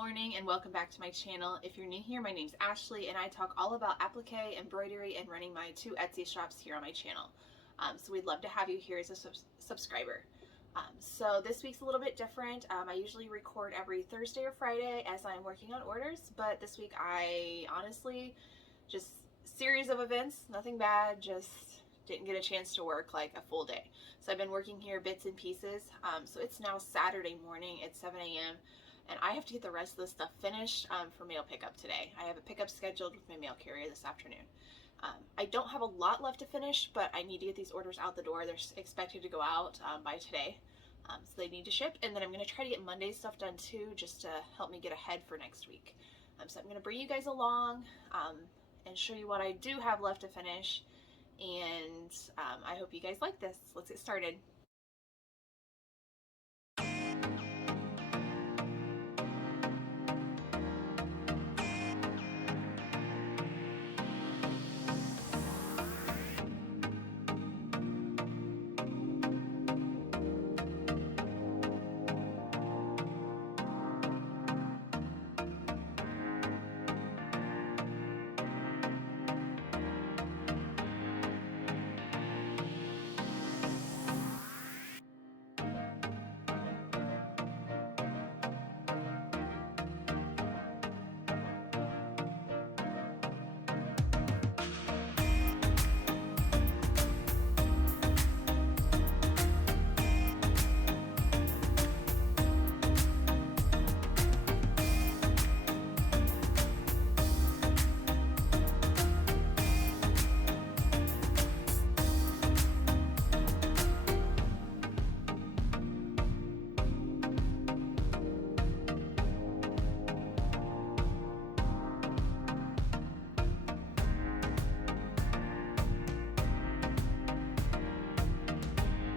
morning and welcome back to my channel. If you're new here, my name's Ashley and I talk all about applique, embroidery, and running my 2 Etsy shops here on my channel. So we'd love to have you here as a subscriber. So this week's a little bit different. I usually record every Thursday or Friday as I'm working on orders, but this week I honestly just series of events, nothing bad, just didn't get a chance to work like a full day. So I've been working here bits and pieces. So it's now Saturday morning at 7 a.m. and I have to get the rest of the stuff finished for mail pickup today. I have a pickup scheduled with my mail carrier this afternoon. I don't have a lot left to finish, but I need to get these orders out the door. They're expected to go out by today. So they need to ship, and then I'm going to try to get Monday's stuff done too, just to help me get ahead for next week. So I'm going to bring you guys along and show you what I do have left to finish, and I hope you guys like this. Let's get started.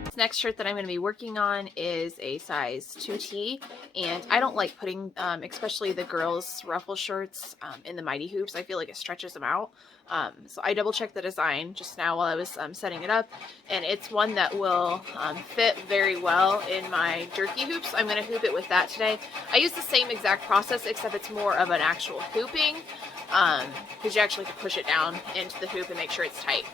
This next shirt that I'm going to be working on is a size 2T, and I don't like putting especially the girls ruffle shirts in the mighty hoops. I feel like it stretches them out. So I double checked the design just now while I was setting it up, and it's one that will fit very well in my jerky hoops. I'm going to hoop it with that today. I use the same exact process, except it's more of an actual hooping, because you actually have to push it down into the hoop and make sure it's tight.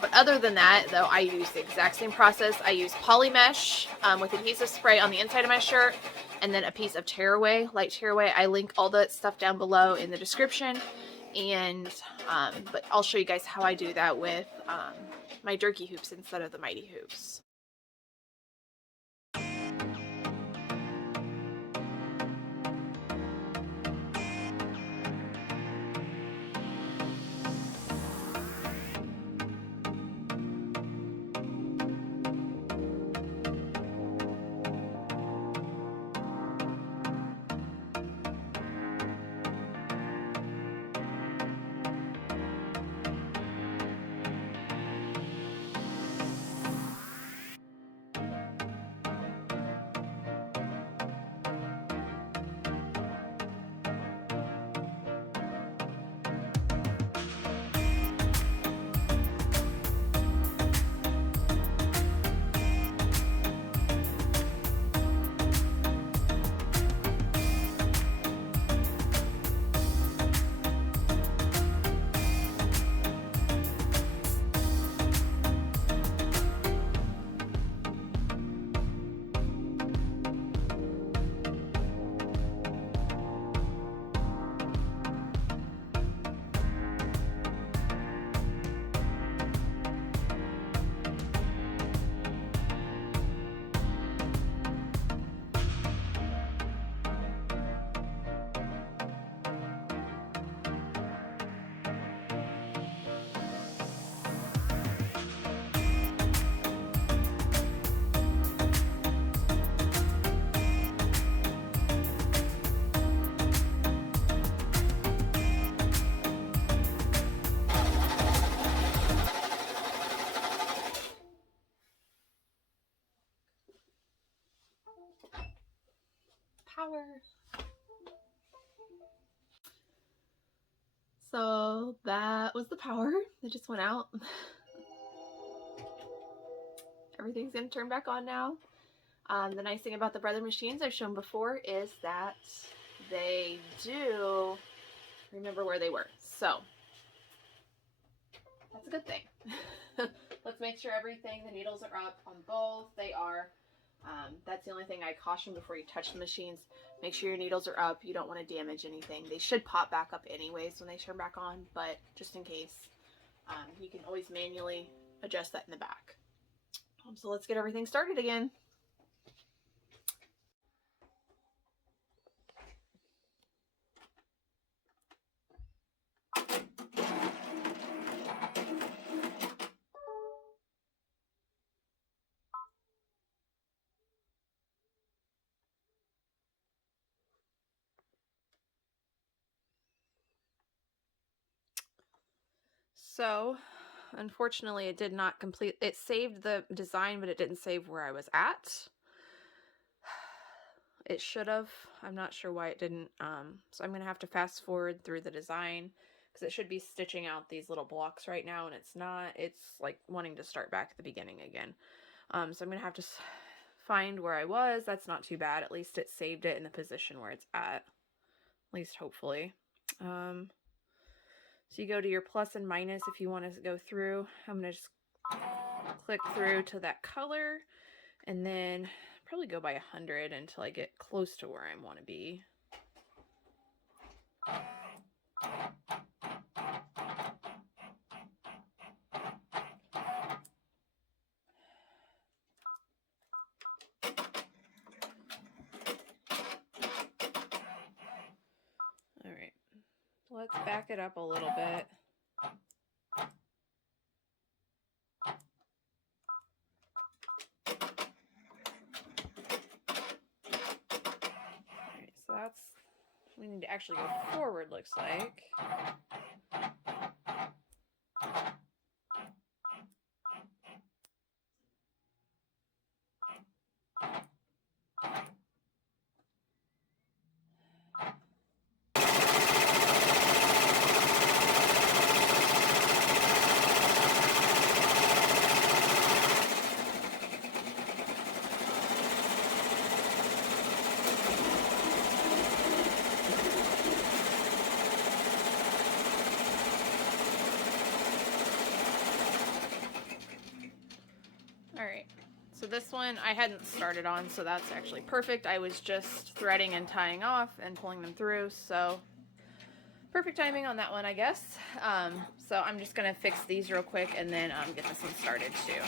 But other than that, though, I use the exact same process. I use poly mesh with adhesive spray on the inside of my shirt, and then a piece of tearaway, light tearaway. I link all that stuff down below in the description, and but I'll show you guys how I do that with my jerky hoops instead of the mighty hoops. Power. So that was the power that just went out. Everything's gonna turn back on now. The nice thing about the Brother machines I've shown before is that they do remember where they were. So that's a good thing. Let's make sure everything, the needles are up on both. They are. That's the only thing I caution before you touch the machines. Make sure your needles are up. You don't want to damage anything. They should pop back up anyways when they turn back on, but just in case, you can always manually adjust that in the back. So let's get everything started again. So, unfortunately, it did not complete. It saved the design, but it didn't save where I was at. It should have. I'm not sure why it didn't. So I'm going to have to fast forward through the design because it should be stitching out these little blocks right now, and it's not. It's like wanting to start back at the beginning again. So I'm going to have to find where I was. That's not too bad. At least it saved it in the position where it's at least hopefully. So you go to your plus and minus if you want to go through. I'm going to just click through to that color and then probably go by 100 until I get close to where I want to be. All right, let's back it up a little bit. So that's, we need to actually go forward, looks like. Alright, so this one I hadn't started on, so that's actually perfect. I was just threading and tying off and pulling them through, so perfect timing on that one, I guess. So I'm just going to fix these real quick and then get this one started too.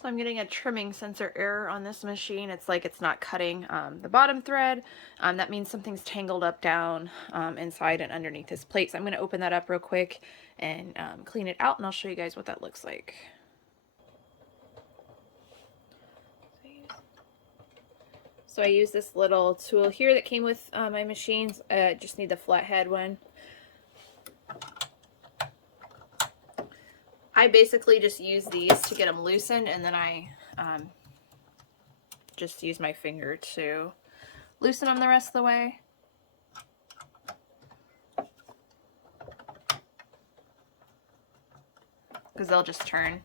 So I'm getting a trimming sensor error on this machine. It's like it's not cutting the bottom thread. That means something's tangled up down inside and underneath this plate. So I'm going to open that up real quick and clean it out, and I'll show you guys what that looks like. So I use this little tool here that came with my machines. Just need the flathead one. I basically just use these to get them loosened, and then I just use my finger to loosen them the rest of the way. Because they'll just turn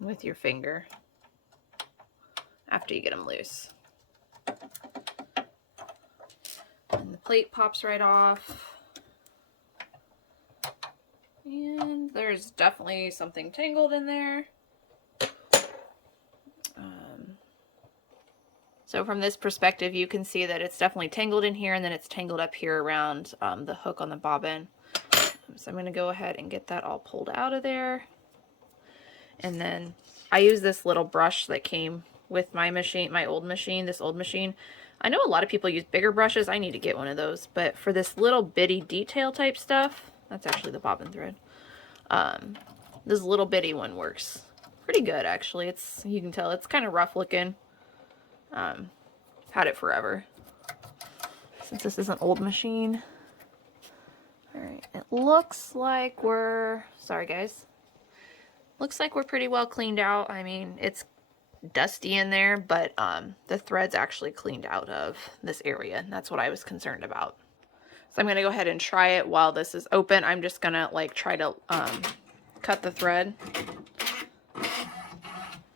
with your finger after you get them loose. And the plate pops right off. And there's definitely something tangled in there. So from this perspective, you can see that it's definitely tangled in here, and then it's tangled up here around the hook on the bobbin. So I'm going to go ahead and get that all pulled out of there. And then I use this little brush that came with my machine, this old machine. I know a lot of people use bigger brushes. I need to get one of those. But for this little bitty detail type stuff, that's actually the bobbin thread. This little bitty one works pretty good, actually. You can tell it's kind of rough looking. Had it forever since this is an old machine. All right, it looks like sorry guys. Looks like we're pretty well cleaned out. I mean, it's dusty in there, but the thread's actually cleaned out of this area, and that's what I was concerned about. So I'm going to go ahead and try it while this is open. I'm just going to try to cut the thread.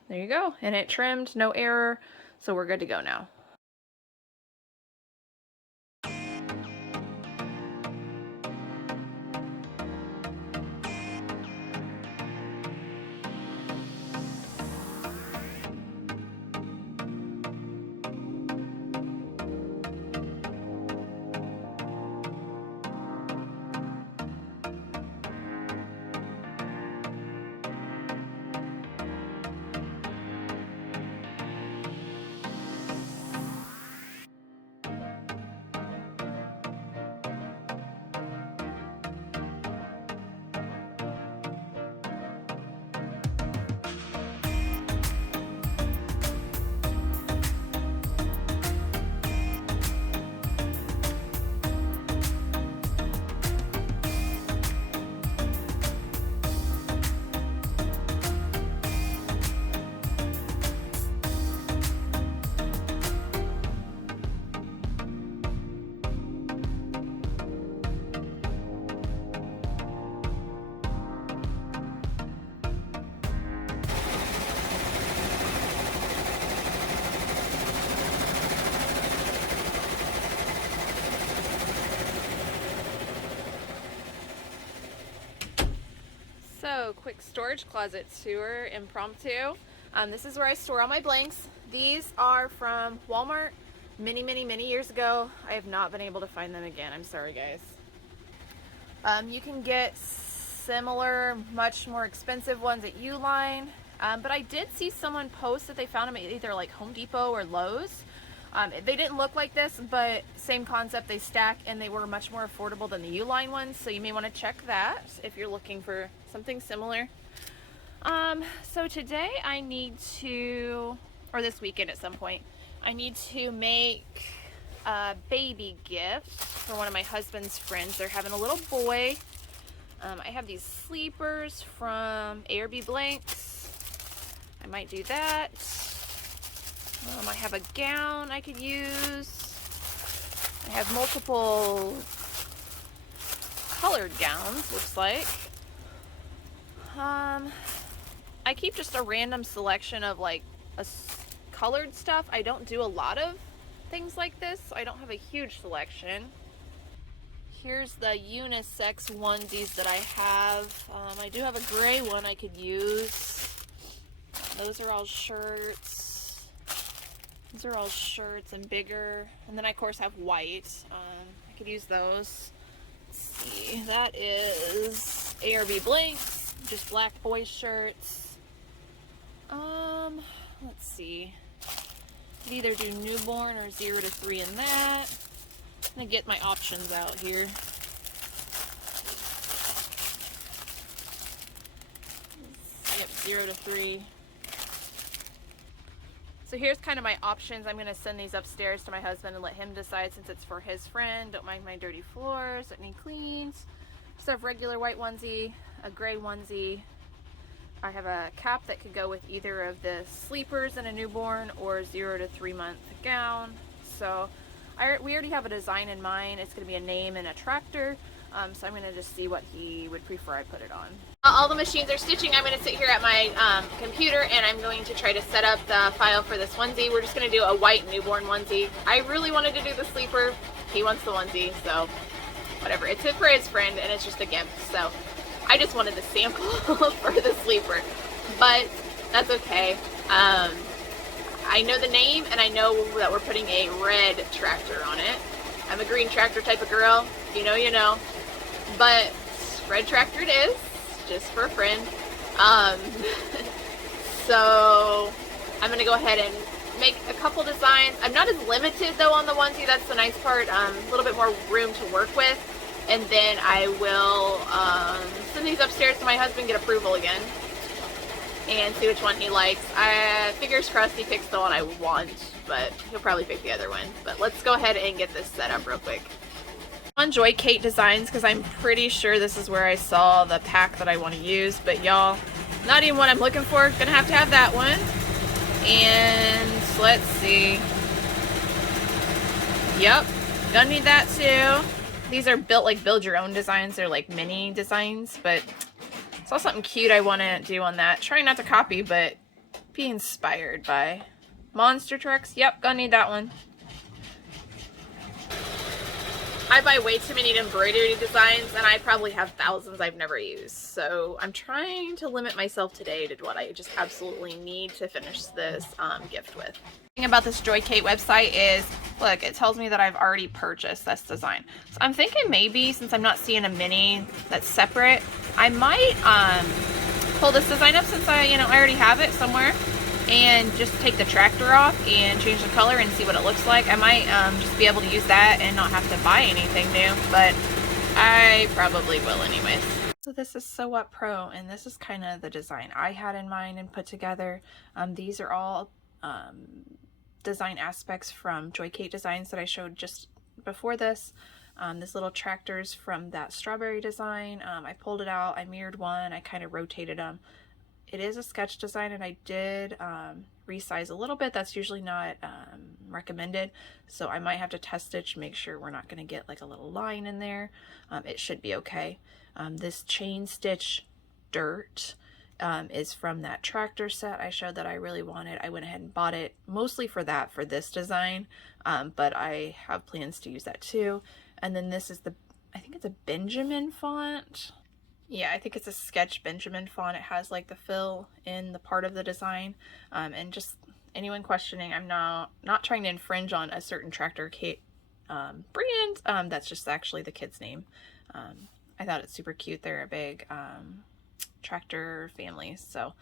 There you go. And it trimmed, no error. So we're good to go now. So, quick storage closet tour, impromptu. This is where I store all my blanks. These are from Walmart many years ago. I have not been able to find them again. I'm sorry, guys. You can get similar, much more expensive ones at Uline. But I did see someone post that they found them at either Home Depot or Lowe's. They didn't look like this, but same concept. They stack, and they were much more affordable than the Uline ones, so you may want to check that if you're looking for something similar. So today I need to, or this weekend at some point, I need to make a baby gift for one of my husband's friends. They're having a little boy. I have these sleepers from A&B Blanks. I might do that. I have a gown I could use. I have multiple colored gowns, looks like. I keep just a random selection of colored stuff. I don't do a lot of things like this, so I don't have a huge selection. Here's the unisex onesies that I have. I do have a gray one I could use. Those are all shirts. These are all shirts and bigger. And then I, of course, have white. I could use those. Let's see. That is A&B Blanks. Just black boys shirts. Let's see. Could either do newborn or 0 to 3 in that. I'm gonna get my options out here. Yep, 0 to 3. So here's kind of my options. I'm gonna send these upstairs to my husband and let him decide, since it's for his friend. Don't mind my dirty floors that need cleans. Just have regular white onesie, a gray onesie. I have a cap that could go with either of the sleepers in a newborn or 0 to 3 month gown. So we already have a design in mind. It's going to be a name and a tractor. So I'm going to just see what he would prefer I put it on. All the machines are stitching. I'm going to sit here at my computer and I'm going to try to set up the file for this onesie. We're just going to do a white newborn onesie. I really wanted to do the sleeper. He wants the onesie, so whatever. It's for his friend and it's just a gift. So I just wanted the sample for the sleeper, but that's okay. I know the name and I know that we're putting a red tractor on it. I'm a green tractor type of girl. If you know, you know. But red tractor it is, just for a friend. So I'm going to go ahead and make a couple designs. I'm not as limited though on the onesie. That's the nice part. A little bit more room to work with. And then I will send these upstairs to my husband, get approval again, and see which one he likes. Fingers crossed he picks the one I want, but he'll probably pick the other one. But let's go ahead and get this set up real quick. On Joy Kate Designs, because I'm pretty sure this is where I saw the pack that I want to use, but y'all, not even what I'm looking for. Gonna have to have that one. And let's see. Yep, gonna need that too. These are built like build your own designs. They're like mini designs, but saw something cute I want to do on that. Try not to copy, but be inspired by. Monster trucks. Yep, gonna need that one. I buy way too many embroidery designs and I probably have thousands I've never used. So I'm trying to limit myself today to what I just absolutely need to finish this gift with. The thing about this Joy Kate website is, look, it tells me that I've already purchased this design. So I'm thinking maybe, since I'm not seeing a mini that's separate, I might pull this design up, since I already have it somewhere, and just take the tractor off and change the color and see what it looks like. I might just be able to use that and not have to buy anything new, but I probably will anyways. So this is Sew What Pro, and this is kind of the design I had in mind and put together. These are all design aspects from Joy Kate Designs that I showed just before this. This little tractor's from that strawberry design. I pulled it out, I mirrored one, I kind of rotated them. It is a sketch design and I did resize a little bit. That's usually not recommended, so I might have to test stitch, make sure we're not going to get like a little line in there. It should be okay. This chain stitch dirt is from that tractor set I showed that I really wanted. I went ahead and bought it mostly for this design, but I have plans to use that too. And then this is I think it's a Benjamin font. Yeah, I think it's a sketch Benjamin font. It has like the fill in the part of the design. And just anyone questioning, I'm not trying to infringe on a certain tractor Kate brand. That's just actually the kid's name. I thought it's super cute. They're a big tractor family. So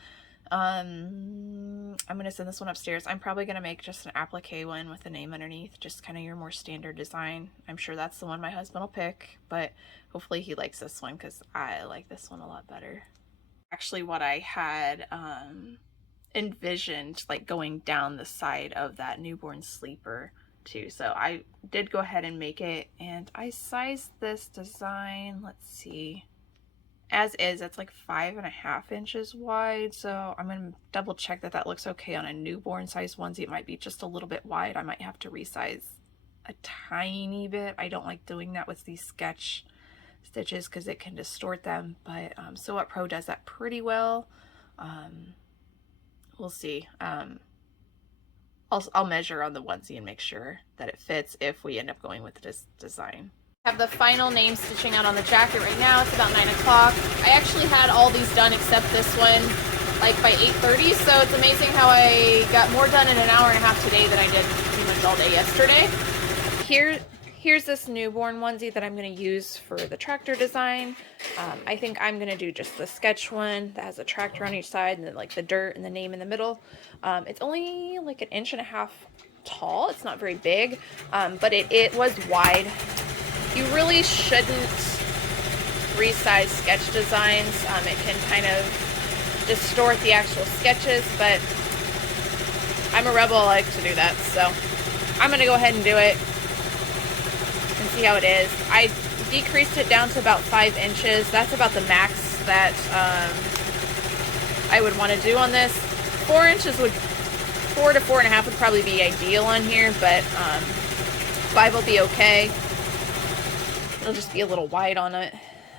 I'm going to send this one upstairs. I'm probably going to make just an applique one with a name underneath, just kind of your more standard design. I'm sure that's the one my husband will pick, but hopefully he likes this one because I like this one a lot better. Actually, what I had envisioned, like going down the side of that newborn sleeper too. So I did go ahead and make it, and I sized this design, let's see, as is. It's like 5.5 inches wide, so I'm gonna double check that that looks okay on a newborn size onesie. It might be just a little bit wide. I might have to resize a tiny bit. I don't like doing that with these sketch stitches because it can distort them, but Sew What Pro does that pretty well. We'll see. I'll measure on the onesie and make sure that it fits if we end up going with this design. I have the final name stitching out on the jacket right now. It's about 9 o'clock. I actually had all these done except this one like by 8:30, so it's amazing how I got more done in an hour and a half today than I did pretty much all day yesterday. here's this newborn onesie that I'm going to use for the tractor design. I think I'm going to do just the sketch one that has a tractor on each side and then like the dirt and the name in the middle. It's only like 1.5 inches tall. It's not very big, but it was wide. You really shouldn't resize sketch designs. It can kind of distort the actual sketches, but I'm a rebel. I like to do that, so I'm going to go ahead and do it and see how it is. I decreased it down to about 5 inches. That's about the max that I would want to do on this. 4 inches would, 4 to 4.5 would probably be ideal on here, but 5 will be okay. It'll just be a little wide on it,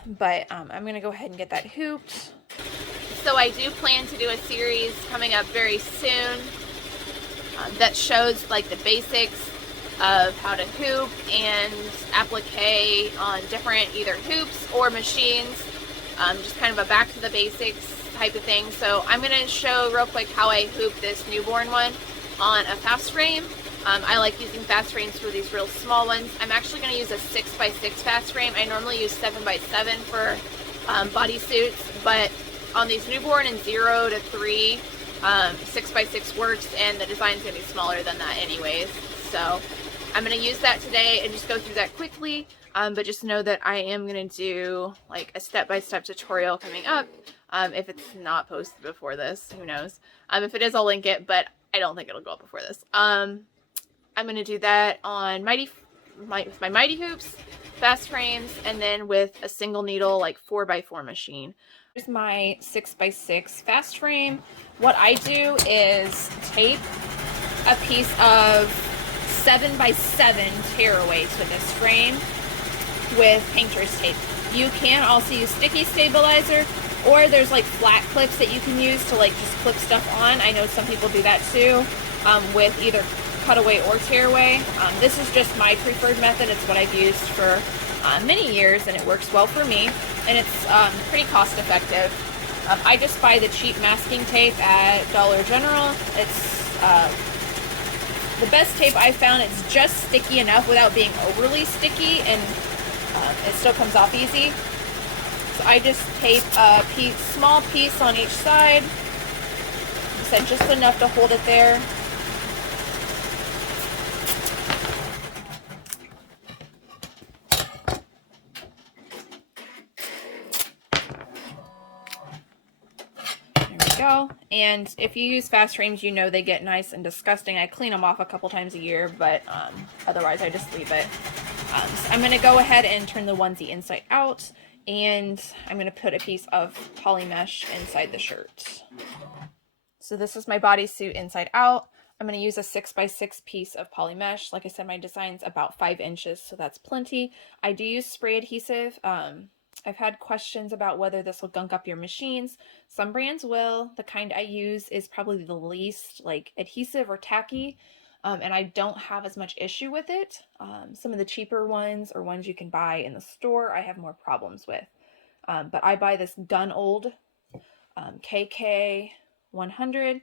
but I'm going to go ahead and get that hooped. So I do plan to do a series coming up very soon that shows like the basics of how to hoop and applique on different either hoops or machines, just kind of a back to the basics type of thing. So I'm going to show real quick how I hoop this newborn one on a fast frame. I like using fast frames for these real small ones. I'm actually going to use a 6x6 fast frame. I normally use 7x7 for bodysuits, but on these newborn and 0 to 3, 6x6 works, and the design's going to be smaller than that anyways. So I'm going to use that today and just go through that quickly, but just know that I am going to do like a step-by-step tutorial coming up. If it's not posted before this, who knows? If it is, I'll link it, but I don't think it'll go up before this. I'm going to do that on my Mighty Hoops, fast frames, and then with a single needle like 4x4 machine. Here's my 6x6 fast frame. What I do is tape a piece of 7x7 tearaway to this frame with painter's tape. You can also use sticky stabilizer, or there's like flat clips that you can use to like just clip stuff on. I know some people do that too, with either cutaway or tearaway. This is just my preferred method. It's what I've used for many years, and it works well for me, and it's pretty cost effective. I just buy the cheap masking tape at Dollar General. It's the best tape I found. It's just sticky enough without being overly sticky, and it still comes off easy. So I just tape a small piece on each side. Like I said, just enough to hold it there. Go. And if you use fast frames, you know they get nice and disgusting. I clean them off a couple times a year, but otherwise I just leave it. So I'm going to go ahead and turn the onesie inside out, and I'm going to put a piece of poly mesh inside the shirt. So this is my bodysuit inside out. I'm going to use a 6x6 piece of poly mesh. Like I said, my design's about 5 inches, so that's plenty. I do use spray adhesive. I've had questions about whether this will gunk up your machines. Some brands will. The kind I use is probably the least like adhesive or tacky, and I don't have as much issue with it. Some of the cheaper ones or ones you can buy in the store, I have more problems with. But I buy this Gun Old KK 100.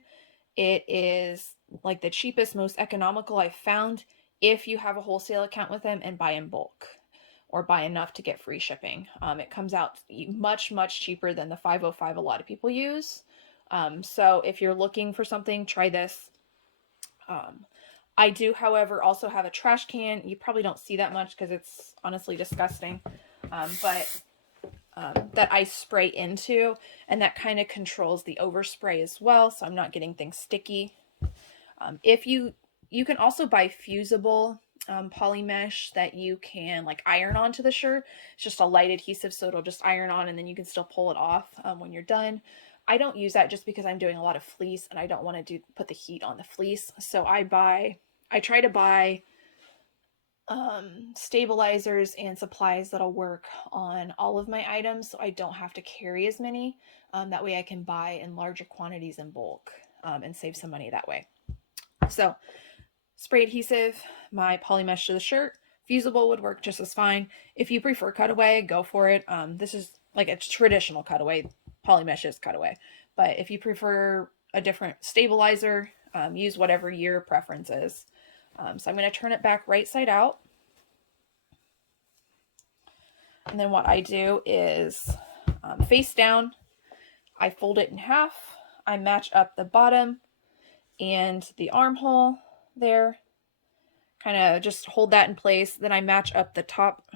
It is like the cheapest, most economical I've found if you have a wholesale account with them and buy in bulk, or buy enough to get free shipping. It comes out much, much cheaper than the 505 a lot of people use. So if you're looking for something, try this. I do, however, also have a trash can. You probably don't see that much because it's honestly disgusting. But that I spray into, and that kind of controls the overspray as well, so I'm not getting things sticky. If you can also buy fusible poly mesh that you can like iron onto the shirt. It's just a light adhesive, so it'll just iron on, and then you can still pull it off when you're done. I don't use that just because I'm doing a lot of fleece and I don't want to put the heat on the fleece. So I try to buy stabilizers and supplies that'll work on all of my items, so I don't have to carry as many. That way I can buy in larger quantities in bulk and save some money that way. So spray adhesive, my poly mesh to the shirt. Fusible would work just as fine. If you prefer cutaway, go for it. This is like a traditional cutaway. Poly mesh is cutaway. But if you prefer a different stabilizer, use whatever your preference is. So I'm going to turn it back right side out. And then what I do is face down, I fold it in half, I match up the bottom and the armhole there, kind of just hold that in place. Then I match up the top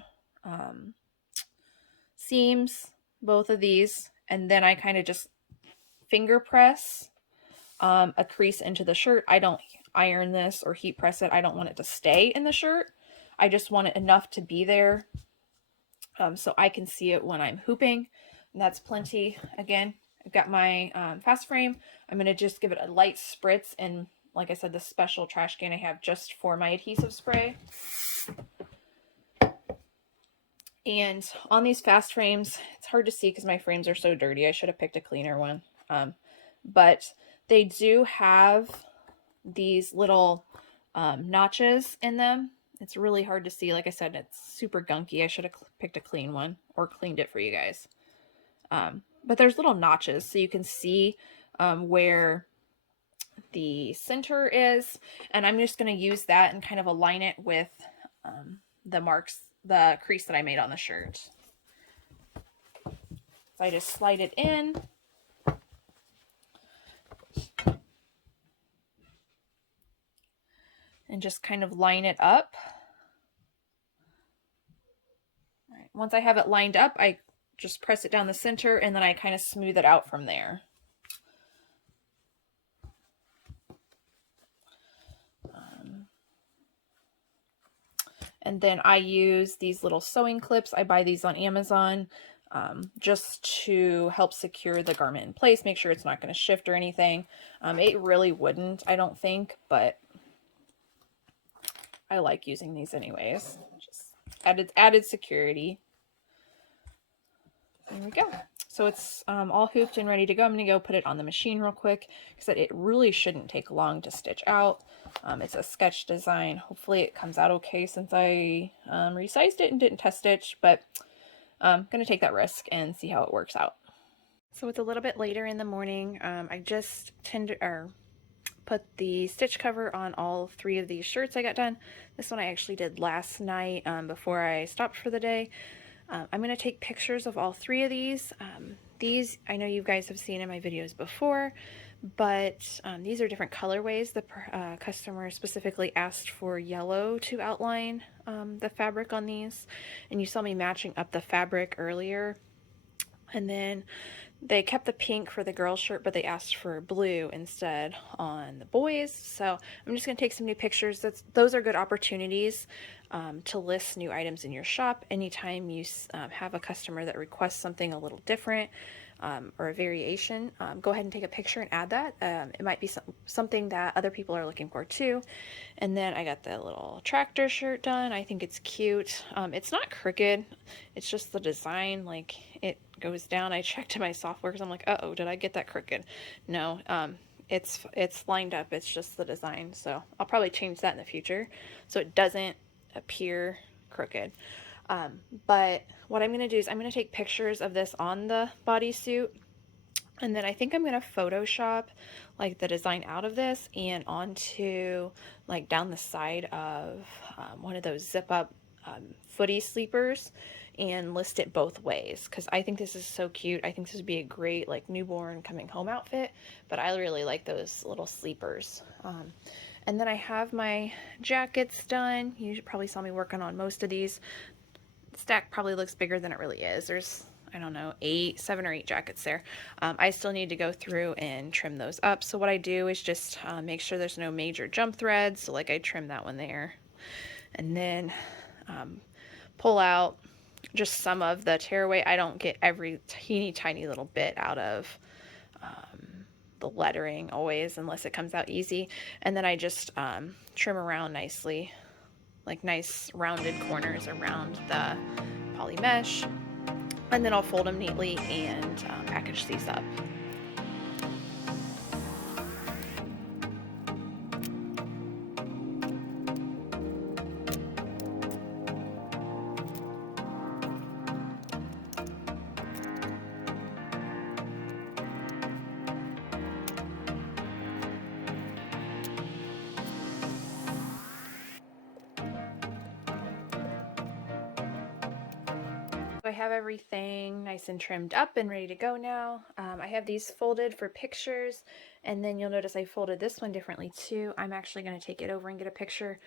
seams, both of these, and then I kind of just finger press a crease into the shirt. I don't iron this or heat press it. I don't want it to stay in the shirt. I just want it enough to be there so I can see it when I'm hooping. And that's plenty. Again, I've got my fast frame. I'm going to just give it a light spritz in, like I said, the special trash can I have just for my adhesive spray. And on these fast frames, it's hard to see because my frames are so dirty. I should have picked a cleaner one. But they do have these little notches in them. It's really hard to see. Like I said, it's super gunky. I should have picked a clean one or cleaned it for you guys. But there's little notches so you can see where the center is. And I'm just going to use that and kind of align it with the marks, the crease that I made on the shirt. So I just slide it in. And just kind of line it up. All right. Once I have it lined up, I just press it down the center and then I kind of smooth it out from there. And then I use these little sewing clips. I buy these on Amazon just to help secure the garment in place, make sure it's not going to shift or anything. It really wouldn't, I don't think, but I like using these anyways. Just added security. There we go. So it's all hooped and ready to go. I'm going to go put it on the machine real quick because it really shouldn't take long to stitch out. It's a sketch design. Hopefully it comes out okay since I resized it and didn't test stitch, but I'm going to take that risk and see how it works out. So it's a little bit later in the morning. I just put the stitch cover on all 3 of these shirts I got done. This one I actually did last night before I stopped for the day. I'm going to take pictures of all 3 of these. These I know you guys have seen in my videos before, but these are different colorways. The customer specifically asked for yellow to outline the fabric on these, and you saw me matching up the fabric earlier. And then they kept the pink for the girls' shirt, but they asked for blue instead on the boys. So I'm just going to take some new pictures. Those are good opportunities to list new items in your shop. Anytime you have a customer that requests something a little different or a variation, go ahead and take a picture and add that. It might be something that other people are looking for too. And then I got the little tractor shirt done. I think it's cute. It's not crooked. It's just the design, like it goes down. I checked in my software because I'm like, uh-oh, did I get that crooked? No, it's lined up. It's just the design. So I'll probably change that in the future so it doesn't appear crooked. But what I'm going to do is I'm going to take pictures of this on the bodysuit, and then I think I'm going to Photoshop like the design out of this and onto like down the side of one of those zip up footy sleepers and list it both ways because I think this is so cute. I think this would be a great like newborn coming home outfit, but I really like those little sleepers. And then I have my jackets done. You probably saw me working on most of these. The stack probably looks bigger than it really is. There's, I don't know, 7 or 8 jackets there. I still need to go through and trim those up. So what I do is just make sure there's no major jump threads. So like I trim that one there. And then pull out just some of the tearaway. I don't get every teeny tiny little bit out of the lettering always unless it comes out easy. And then I just trim around nicely, like nice rounded corners around the poly mesh. And then I'll fold them neatly and package these up. have everything nice and trimmed up and ready to go now. I have these folded for pictures, and then you'll notice I folded this one differently too. I'm actually going to take it over and get a picture.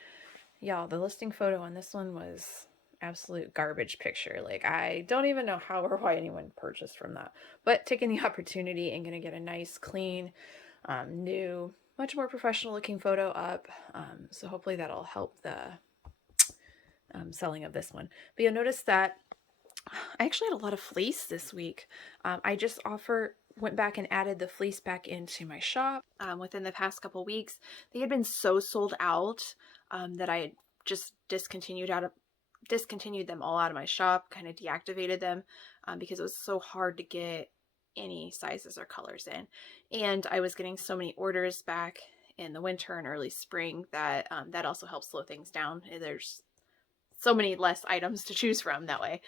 Y'all, the listing photo on this one was absolute garbage picture. Like, I don't even know how or why anyone purchased from that. But taking the opportunity and going to get a nice, clean, new, much more professional looking photo up. So hopefully that'll help the selling of this one. But you'll notice that I actually had a lot of fleece this week. I just went back and added the fleece back into my shop within the past couple weeks. They had been so sold out that I had just discontinued them all out of my shop, kind of deactivated them because it was so hard to get any sizes or colors in. And I was getting so many orders back in the winter and early spring that that also helps slow things down. There's so many less items to choose from that way.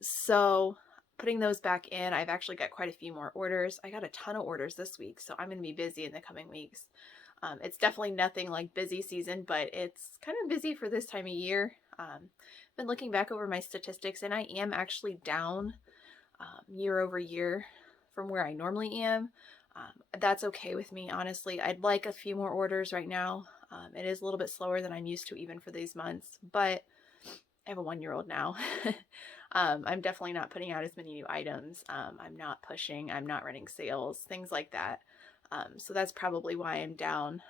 So putting those back in, I've actually got quite a few more orders. I got a ton of orders this week, so I'm going to be busy in the coming weeks. It's definitely nothing like busy season, but it's kind of busy for this time of year. Been looking back over my statistics, and I am actually down year over year from where I normally am. That's okay with me, honestly. I'd like a few more orders right now. It is a little bit slower than I'm used to even for these months, but I have a 1-year-old now. I'm definitely not putting out as many new items. I'm not pushing, I'm not running sales, things like that. So that's probably why I'm down.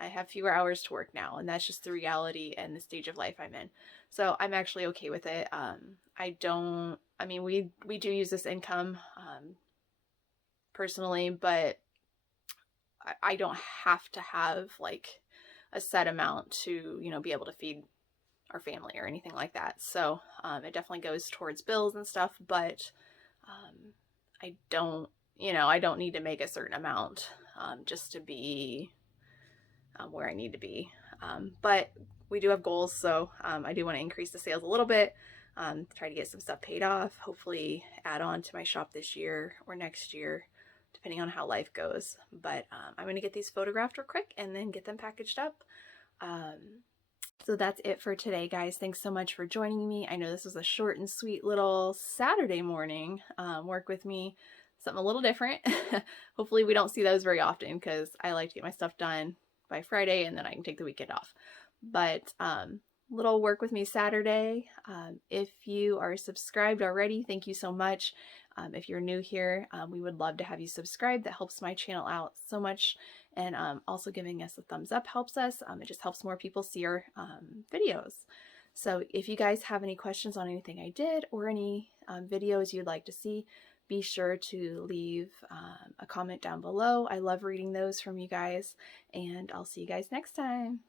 I have fewer hours to work now, and that's just the reality and the stage of life I'm in. So I'm actually okay with it. We do use this income personally, but I don't have to have like a set amount to, be able to feed our family or anything like that. So it definitely goes towards bills and stuff, but I don't need to make a certain amount just to be where I need to be. But we do have goals, so I do want to increase the sales a little bit, try to get some stuff paid off, hopefully add on to my shop this year or next year, depending on how life goes. But I'm going to get these photographed real quick and then get them packaged up. So that's it for today, guys. Thanks so much for joining me. I know this was a short and sweet little Saturday morning work with me, something a little different. Hopefully we don't see those very often because I like to get my stuff done by Friday and then I can take the weekend off. But little work with me Saturday. If you are subscribed already, thank you so much. If you're new here, we would love to have you subscribe. That helps my channel out so much. And also giving us a thumbs up helps us. It just helps more people see our videos. So if you guys have any questions on anything I did or any videos you'd like to see, be sure to leave a comment down below. I love reading those from you guys, and I'll see you guys next time.